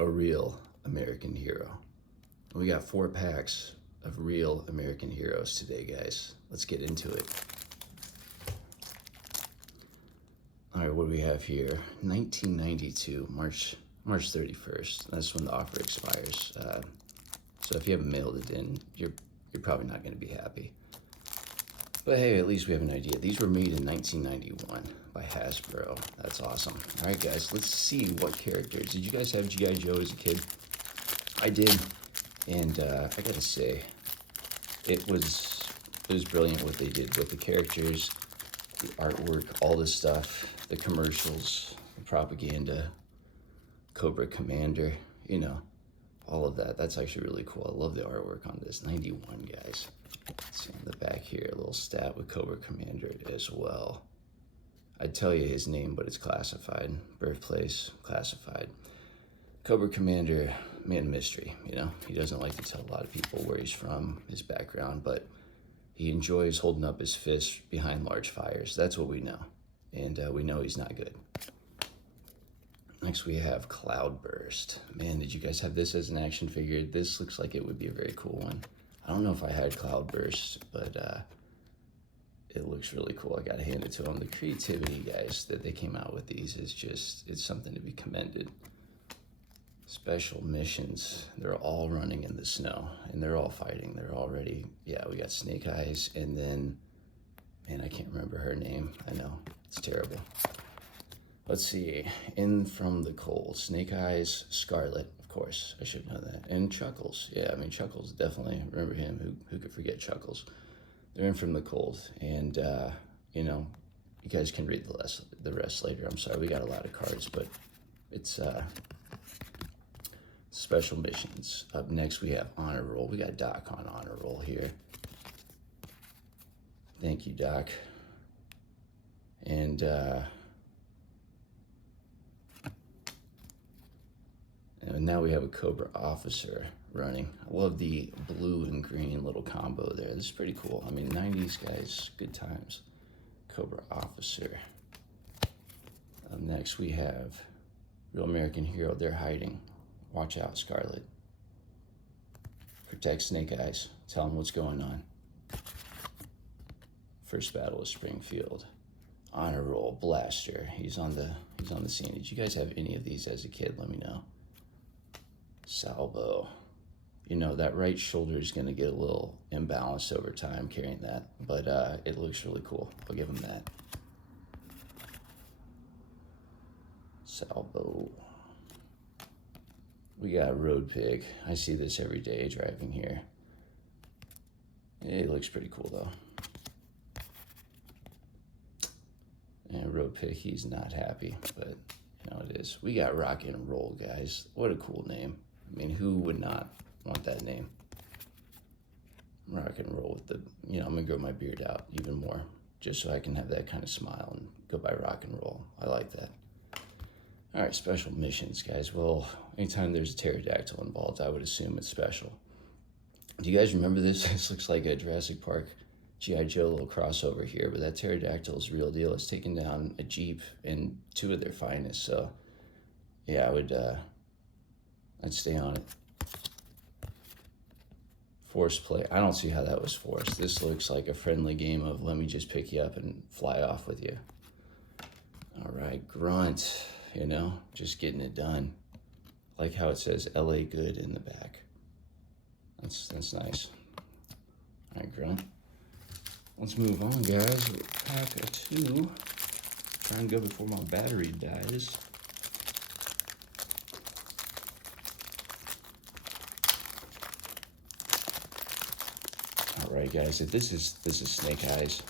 a real American hero. We got 4 packs of real American heroes today, guys. Let's get into it. All right, what do we have here? 1992, March 31st. That's when the offer expires. So if you haven't mailed it in, you're probably not going to be happy. But hey, at least we have an idea. These were made in 1991 by Hasbro. That's awesome. All right, guys, let's see what characters. Did you guys have G.I. Joe as a kid? I did, and I gotta say, it was brilliant what they did with the characters, the artwork, all this stuff, the commercials, the propaganda, Cobra Commander, you know, all of that. That's actually really cool. I love the artwork on this. 91, guys. Let's see on the back here, a little stat with Cobra Commander as well. I'd tell you his name, but it's classified. Birthplace, classified. Cobra Commander, man of mystery, you know. He doesn't like to tell a lot of people where he's from, his background, but he enjoys holding up his fist behind large fires. That's what we know. And we know he's not good. Next we have Cloudburst. Man, did you guys have this as an action figure? This looks like it would be a very cool one. I don't know if I had Cloudburst, but it looks really cool. I gotta hand it to them. The creativity, guys, that they came out with these is just, it's something to be commended. Special missions, they're all running in the snow, and they're all fighting. They're already, yeah, we got Snake Eyes, and then, man, I can't remember her name. I know, it's terrible. Let's see, In From the Cold, Snake Eyes, Scarlet, of course, I should know that, and Chuckles. Yeah, I mean, Chuckles, definitely, remember him, who could forget Chuckles? They're In From the Cold, and, you know, you guys can read the rest later. I'm sorry, we got a lot of cards, but it's, special missions. Up next, we have Honor Roll. We got Doc on Honor Roll here. Thank you, Doc. And now we have a Cobra Officer running. I love the blue and green little combo there. This is pretty cool. I mean, 90s, guys, good times. Cobra Officer. Up next, we have Real American Hero. They're hiding. Watch out, Scarlet. Protect Snake Eyes. Tell him what's going on. First Battle of Springfield. Honor Roll, Blaster. He's on the scene. Did you guys have any of these as a kid? Let me know. Salvo. You know, that right shoulder is going to get a little imbalanced over time carrying that, but it looks really cool. I'll give him that. Salvo. We got Road Pig. I see this every day driving here. It looks pretty cool though. And Road Pig, he's not happy, but you know it is. We got Rock and Roll, guys. What a cool name. I mean, who would not want that name? Rock and Roll with the, you know, I'm gonna grow my beard out even more just so I can have that kind of smile and go by Rock and Roll. I like that. All right, special missions, guys. Well, anytime there's a pterodactyl involved, I would assume it's special. Do you guys remember this? This looks like a Jurassic Park G.I. Joe little crossover here, but that pterodactyl is real deal. It's taking down a Jeep and 2 of their finest. So, yeah, I'd stay on it. Forced play. I don't see how that was forced. This looks like a friendly game of let me just pick you up and fly off with you. All right, Grunt. You know, just getting it done. Like how it says LA Good in the back. That's nice. All right, Grunt. Let's move on, guys. Pack of 2. Try and go before my battery dies. All right, guys. This is Snake Eyes.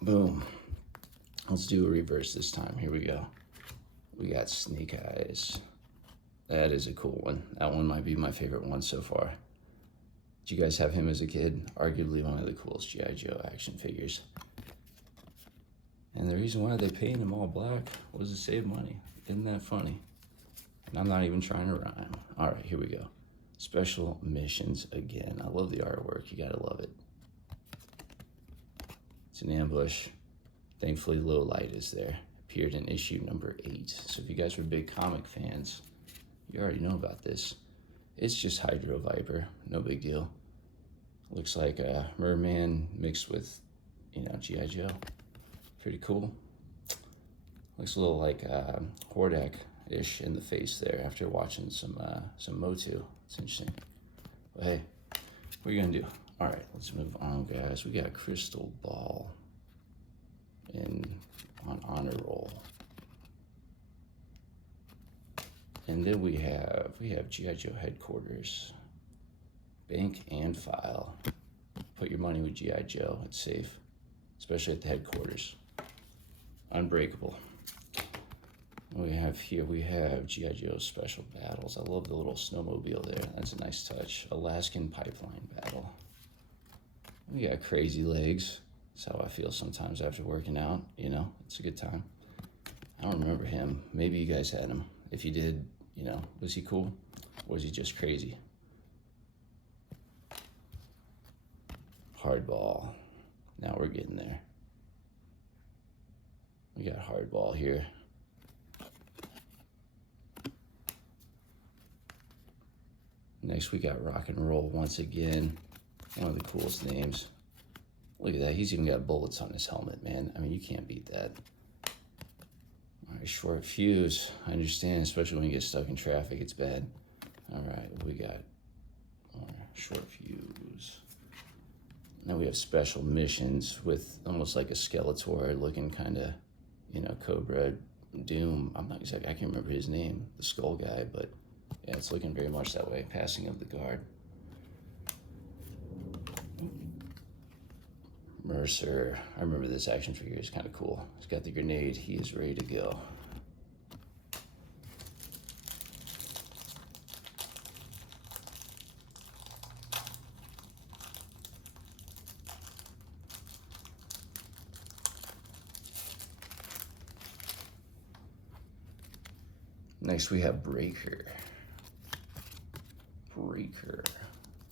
Boom. Let's do a reverse this time. Here we go. We got Snake Eyes. That is a cool one. That one might be my favorite one so far. Did you guys have him as a kid? Arguably one of the coolest G.I. Joe action figures. And the reason why they painted him all black was to save money. Isn't that funny? And I'm not even trying to rhyme. All right, here we go. Special missions again. I love the artwork. You gotta love it. It's an ambush. Thankfully, Low Light is there. Appeared in issue number 8. So if you guys were big comic fans, You already know about this. It's just Hydro Viper, no big deal. Looks like a merman mixed with, G.I. Joe. Pretty cool. Looks a little like Hordak-ish in the face there after watching some Motu. It's interesting. But hey, what are you gonna do? All right, let's move on, guys. We got Crystal Ball on honor roll. And then we have G.I. Joe headquarters, bank and file. Put your money with G.I. Joe, it's safe, especially at the headquarters. Unbreakable. We have G.I. Joe Special Battles. I love the little snowmobile there. That's a nice touch. Alaskan Pipeline Battle. We got Crazy Legs. That's how I feel sometimes after working out. It's a good time. I don't remember him. Maybe you guys had him. If you did, was he cool? Or was he just crazy? Hardball. Now we're getting there. We got Hardball here. Next we got Rock and Roll once again. One of the coolest names. Look at that. He's even got bullets on his helmet, man. I mean, you can't beat that. All right, Short Fuse. I understand, especially when you get stuck in traffic. It's bad. All right, we got more Short Fuse. Now we have Special Missions with almost like a Skeletor looking kind of, Cobra Doom. I can't remember his name, the skull guy, but yeah, it's looking very much that way. Passing of the Guard. Mercer. I remember this action figure. It's kind of cool. He's got the grenade. He is ready to go. Next we have Breaker.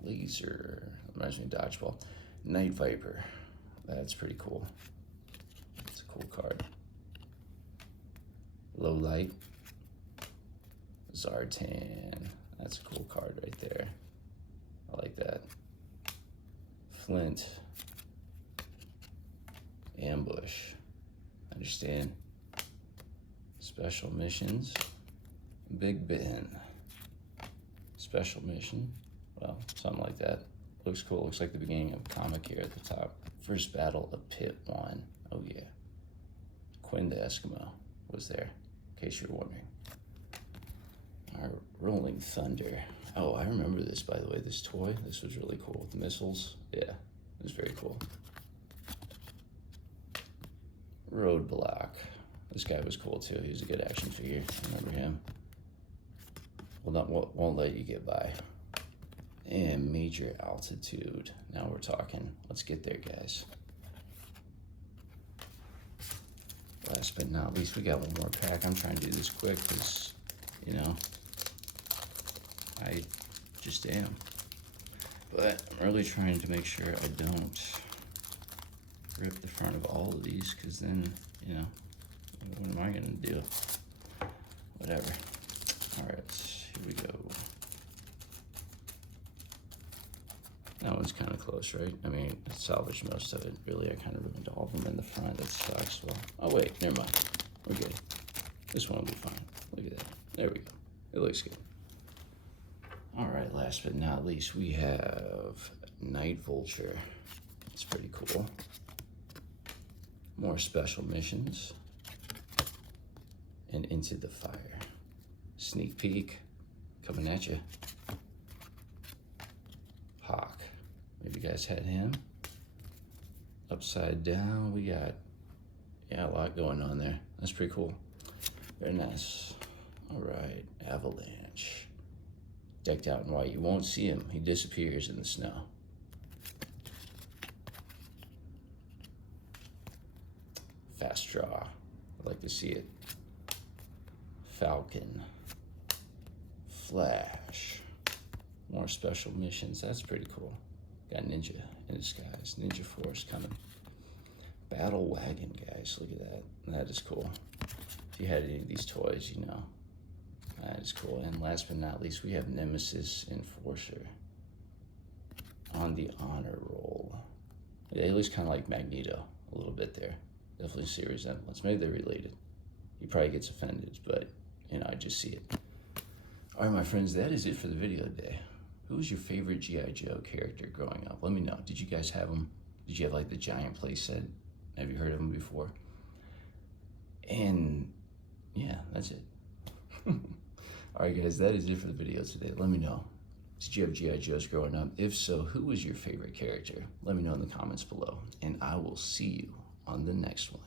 Laser. Reminds me of Dodgeball. Night Viper. That's pretty cool. It's a cool card. Low Light. Zartan. That's a cool card right there. I like that. Flint. Ambush. Understand. Special Missions. Big Ben. Special Mission. Well, something like that. Looks cool. Looks like the beginning of a comic here at the top. First Battle of Pit 1. Oh yeah. Quinn the Eskimo was there, in case you're wondering. Our Rolling Thunder. Oh, I remember this, by the way. This toy. This was really cool. With the missiles. Yeah, it was very cool. Roadblock. This guy was cool too. He was a good action figure. I remember him. Won't let you get by. And Major Altitude. Now we're talking. Let's get there, guys. Last but not least, we got one more pack. I'm trying to do this quick because, I just am. But I'm really trying to make sure I don't rip the front of all of these because then, what am I going to do? Whatever. All right, here we go. That one's kind of close, right? I mean, I salvaged most of it. Really, I kind of ruined all of them in the front. That sucks. Well, oh wait, never mind. We're good. This one will be fine. Look at that. There we go. It looks good. All right, last but not least, we have Night Vulture. It's pretty cool. More Special Missions. And Into the Fire. Sneak peek coming at you. Hawk. Maybe you guys had him. Upside Down. We got, a lot going on there. That's pretty cool. Very nice. All right, Avalanche. Decked out in white. You won't see him. He disappears in the snow. Fast Draw. I'd like to see it. Falcon. Flash. More Special Missions. That's pretty cool. Got Ninja in disguise. Ninja Force coming. Battle Wagon, guys. Look at that. That is cool. If you had any of these toys, That is cool. And last but not least, we have Nemesis Enforcer on the honor roll. Yeah, he looks kind of like Magneto a little bit there. Definitely see a resemblance. Maybe they're related. He probably gets offended, but you know, I just see it. All right, my friends, that is it for the video today. Who was your favorite G.I. Joe character growing up? Let me know. Did you guys have them? Did you have like the giant playset? Have you heard of them before? And yeah, that's it. All right, guys, that is it for the video today. Let me know. Did you have G.I. Joes growing up? If so, who was your favorite character? Let me know in the comments below, and I will see you on the next one.